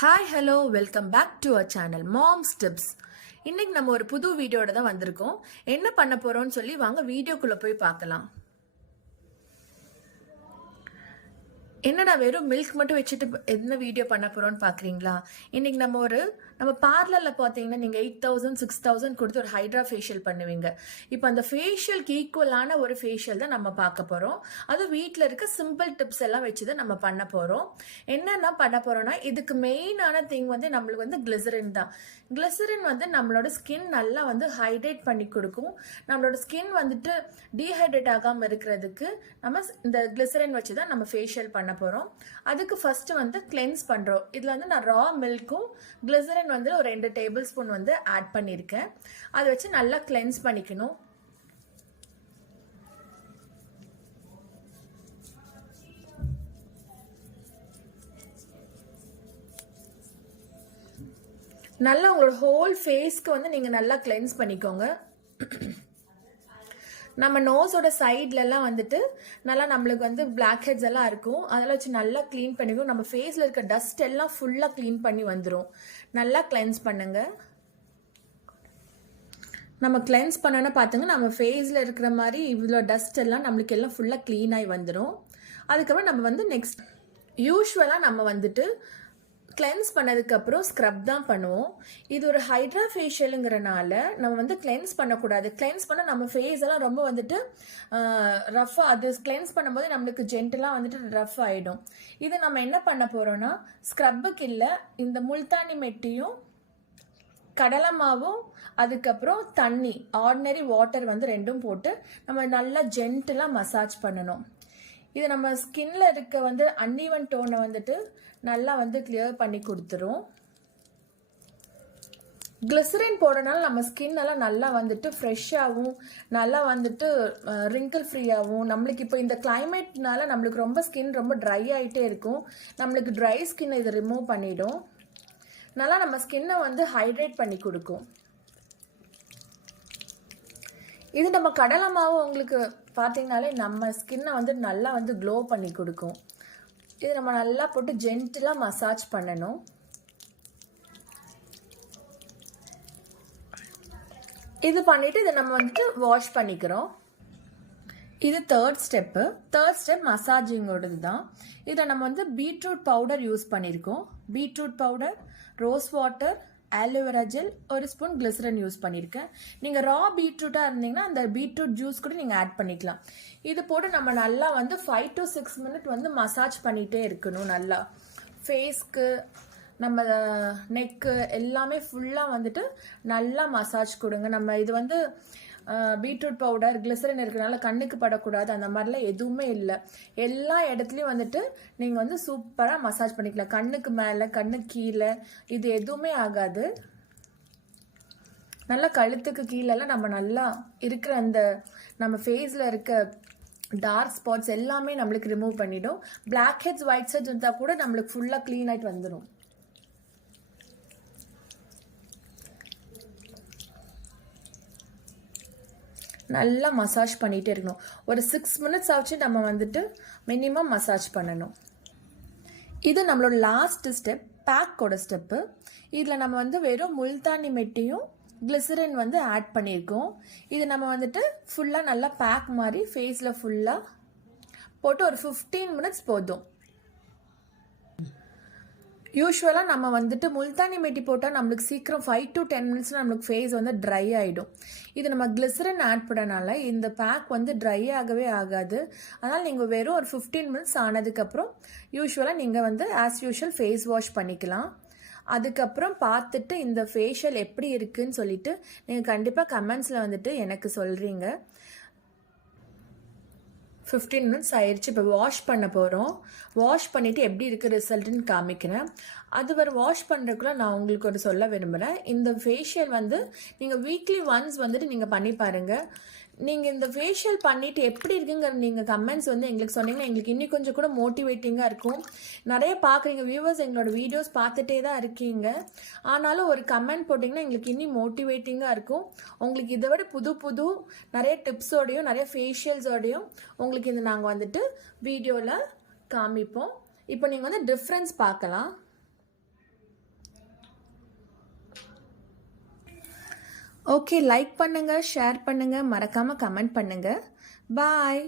Hi hello welcome back to our channel moms tips. இன்னைக்கு நம்ம ஒரு புது வீடியோட தான் வந்திருக்கோம். என்ன பண்ண போறோம்னு சொல்லி வாங்க வீடியோக்குள்ள போய் பார்க்கலாம். என்னடா வெறும் மில்க் மட்டும் வச்சுட்டு என்ன வீடியோ பண்ண போறோம்னு பாக்குறீங்களா? இன்னைக்கு நம்ம பார்லர்ல பார்த்தீங்கன்னா நீங்க 8,000 6,000 கொடுத்து ஒரு ஹைட்ரா ஃபேஷியல் பண்ணுவீங்க. இப்போ அந்த ஃபேஷியலுக்கு ஈக்குவலான ஒரு ஃபேஷியல் தான் நம்ம பார்க்க போறோம். அது வீட்டில் இருக்க சிம்பிள் டிப்ஸ் எல்லாம் வச்சு தான் நம்ம பண்ண போறோம். என்னென்ன பண்ண போறோம்னா இதுக்கு மெயினான திங் வந்து நம்மளுக்கு வந்து கிளிசரின் தான். கிளிசரின் வந்து நம்மளோட ஸ்கின் நல்லா வந்து ஹைட்ரேட் பண்ணி கொடுக்கும். நம்மளோட ஸ்கின் வந்துட்டு டீஹைட்ரேட் ஆகாமல் இருக்கிறதுக்கு நம்ம இந்த கிளிசரின் வச்சு தான் நம்ம ஃபேஷியல் பண்ண போறோம். அதுக்கு ஃபர்ஸ்ட் வந்து கிளென்ஸ் பண்றோம். இதுல வந்து நான் ரா மில்க்கும் கிளிசரின் வந்து ஒரு 2 டேபிள் ஸ்பூன் வந்து ஆட் பண்ணியிருக்கேன். அதை வச்சு நல்லா கிளென்ஸ் பண்ணிக்கணும். நல்லா உங்களோட ஹோல் ஃபேஸ்க்கு வந்து நீங்க நல்லா கிளென்ஸ் பண்ணிக்கோங்க. நம்ம நோஸோட சைட்லலாம் வந்துட்டு நல்லா நம்மளுக்கு வந்து பிளாக் ஹெட்ஸ் எல்லாம் இருக்கும். அதெல்லாம் வச்சு நல்லா க்ளீன் பண்ணிக்கும். நம்ம ஃபேஸில் இருக்க டஸ்ட் எல்லாம் ஃபுல்லாக க்ளீன் பண்ணி வந்துடும். நல்லா கிளென்ஸ் பண்ணுங்க. நம்ம கிளென்ஸ் பண்ணோன்னா பார்த்துங்க நம்ம ஃபேஸில் இருக்கிற மாதிரி இவ்வளோ டஸ்ட் எல்லாம் நம்மளுக்கு எல்லாம் ஃபுல்லாக க்ளீன் ஆகி வந்துடும். அதுக்கப்புறம் நம்ம வந்து நெக்ஸ்ட் யூஸ்வலாக நம்ம வந்துட்டு கிளென்ஸ் பண்ணதுக்கப்புறம் ஸ்க்ரப் தான் பண்ணுவோம். இது ஒரு ஹைட்ரா ஃபேஷியலுங்கிறனால நம்ம வந்து கிளென்ஸ் பண்ணக்கூடாது. கிளென்ஸ் பண்ணால் நம்ம ஃபேஸ் எல்லாம் ரொம்ப வந்துட்டு ரஃப்பாக, அது கிளென்ஸ் பண்ணும்போது நம்மளுக்கு ஜென்டலாக வந்துட்டு ரஃப் ஆகிடும். இது நம்ம என்ன பண்ண போகிறோன்னா ஸ்க்ரப்புக்கு இல்லை, இந்த முல்தானி மெட்டியும் கடலை மாவும் அதுக்கப்புறம் தண்ணி ஆர்டினரி வாட்டர் வந்து 2ம் போட்டு நம்ம நல்லா ஜென்டலாக மசாஜ் பண்ணணும். இது நம்ம ஸ்கின்ல இருக்க வந்து அன்ஈவன் டோனை வந்துட்டு நல்லா வந்து கிளியர் பண்ணி கொடுத்துரும். கிளிசரின் போடுறதுனால நம்ம ஸ்கின் எல்லாம் நல்லா வந்துட்டு ஃப்ரெஷ்ஷாகவும் நல்லா வந்துட்டு ரிங்கிள் ஃப்ரீயாகவும், நம்மளுக்கு இப்போ இந்த கிளைமேட்னால நம்மளுக்கு ரொம்ப ஸ்கின் ரொம்ப ட்ரை ஆகிட்டே இருக்கும். நம்மளுக்கு ட்ரை ஸ்கின்னை இதை ரிமூவ் பண்ணிடும். நல்லா நம்ம ஸ்கின்னை வந்து ஹைட்ரேட் பண்ணி கொடுக்கும். இது நம்ம கடலை மாவு உங்களுக்கு பார்த்தீங்கனாலே நம்ம ஸ்கின்னை வந்து நல்லா வந்து க்ளோ பண்ணி கொடுக்கும். இது நம்ம நல்லா போட்டு ஜென்டிலாக மசாஜ் பண்ணணும். இது பண்ணிவிட்டு இதை நம்ம வந்துட்டு வாஷ் பண்ணிக்கிறோம். இது தேர்ட் ஸ்டெப் மசாஜிங்கோடது தான். இதில் நம்ம வந்து பீட்ரூட் பவுடர் யூஸ் பண்ணியிருக்கோம். Beetroot powder, rose water, aloe vera gel, ஒரு ஸ்பூன் கிளிசரின் யூஸ் பண்ணியிருக்கேன். நீங்கள் ரா பீட்ரூட்டாக இருந்தீங்கன்னா அந்த பீட்ரூட் ஜூஸ் கூட நீங்கள் ஆட் பண்ணிக்கலாம். இது போட்டு நம்ம நல்லா வந்து 5 to 6 மினிட் வந்து மசாஜ் பண்ணிகிட்டே இருக்கணும். நல்லா ஃபேஸ்க்கு, நம்ம நெக்கு எல்லாமே ஃபுல்லாக வந்துட்டு நல்லா மசாஜ் கொடுங்க. நம்ம இது வந்து பீட்ரூட் பவுடர், கிளிசரின் இருக்கிறனால கண்ணுக்கு படக்கூடாது, அந்த மாதிரிலாம் எதுவுமே இல்லை. எல்லா இடத்துலையும் வந்துட்டு நீங்கள் வந்து சூப்பராக மசாஜ் பண்ணிக்கலாம். கண்ணுக்கு மேலே, கண்ணுக்கு கீழே இது எதுவுமே ஆகாது. நல்லா கழுத்துக்கு கீழெல்லாம் நம்ம நல்லா இருக்கிற அந்த நம்ம ஃபேஸில் இருக்க டார்க் ஸ்பாட்ஸ் எல்லாமே நம்மளுக்கு ரிமூவ் பண்ணிடும். பிளாக் ஹெட்ஸ், ஒயிட் ஹெட்ஸ் இருந்தால் கூட நம்மளுக்கு ஃபுல்லாக க்ளீன் ஆகிட்டு வந்துடும். நல்லா மசாஜ் பண்ணிகிட்டே இருக்கணும். ஒரு 6 மினிட்ஸ் ஆச்சு நம்ம வந்துட்டு மினிமம் மசாஜ் பண்ணணும். இது நம்மளோட லாஸ்ட் ஸ்டெப், பேக்கோட ஸ்டெப்பு. இதில் நம்ம வந்து வெறும் முல்தானி மெட்டியும் கிளிசரின் வந்து ஆட் பண்ணியிருக்கோம். இது நம்ம வந்துட்டு ஃபுல்லாக நல்லா பேக் மாதிரி ஃபேஸில் ஃபுல்லாக போட்டு ஒரு 15 மினிட்ஸ் போதும். யூஸ்வலாக நம்ம வந்துட்டு முல்தானி மெட்டி போட்டால் நம்மளுக்கு சீக்கிரம் 5 to 10 மினிட்ஸ் நம்மளுக்கு ஃபேஸ் வந்து ட்ரை ஆகிடும். இது நம்ம கிளிசரின் ஆட் பண்ணனால இந்த பேக் வந்து ட்ரை ஆகவே ஆகாது. அதனால் நீங்கள் வெறும் ஒரு 15 மினிட்ஸ் ஆனதுக்கப்புறம் யூஸ்வலாக நீங்கள் வந்து ஆஸ் யூஷுவல் ஃபேஸ் வாஷ் பண்ணிக்கலாம். அதுக்கப்புறம் பார்த்துட்டு இந்த ஃபேஷியல் எப்படி இருக்குன்னு சொல்லிட்டு நீங்கள் கண்டிப்பாக கமெண்ட்ஸில் வந்துட்டு எனக்கு சொல்கிறீங்க. 15 மினிட்ஸ் ஆயிடுச்சு. இப்போ வாஷ் பண்ண போகிறோம். வாஷ் பண்ணிவிட்டு எப்படி இருக்குது ரிசல்ட்டுன்னு காமிக்கிறேன். அது வரை வாஷ் பண்ணுறதுக்குள்ள நான் உங்களுக்கு ஒரு சொல்ல விரும்புகிறேன். இந்த ஃபேஷியல் வந்து நீங்கள் வீக்லி ஒன்ஸ் வந்துட்டு நீங்கள் பண்ணி பாருங்கள். நீங்கள் இந்த ஃபேஷியல் பண்ணிவிட்டு எப்படி இருக்குங்கிற நீங்கள் கமெண்ட்ஸ் வந்து எங்களுக்கு சொன்னீங்கன்னா எங்களுக்கு இன்னும் கொஞ்சம் கூட மோட்டிவேட்டிங்காக இருக்கும். நிறைய பார்க்குறீங்க வியூவர்ஸ், எங்களோட வீடியோஸ் பார்த்துட்டே தான் இருக்கீங்க. ஆனாலும் ஒரு கமெண்ட் போட்டிங்கன்னா எங்களுக்கு இன்னும் மோட்டிவேட்டிங்காக இருக்கும். உங்களுக்கு இதை விட புது புது நிறைய டிப்ஸோடையும் நிறைய ஃபேஷியல்ஸோடையும் உங்களுக்கு இந்த நாங்கள் வந்துட்டு வீடியோவில் காமிப்போம். இப்போ நீங்கள் வந்து டிஃப்ரென்ஸ் பார்க்கலாம். ஓகே, லைக் பண்ணுங்கள், ஷேர் பண்ணுங்கள், மறக்காமல் கமெண்ட் பண்ணுங்கள். பாய்.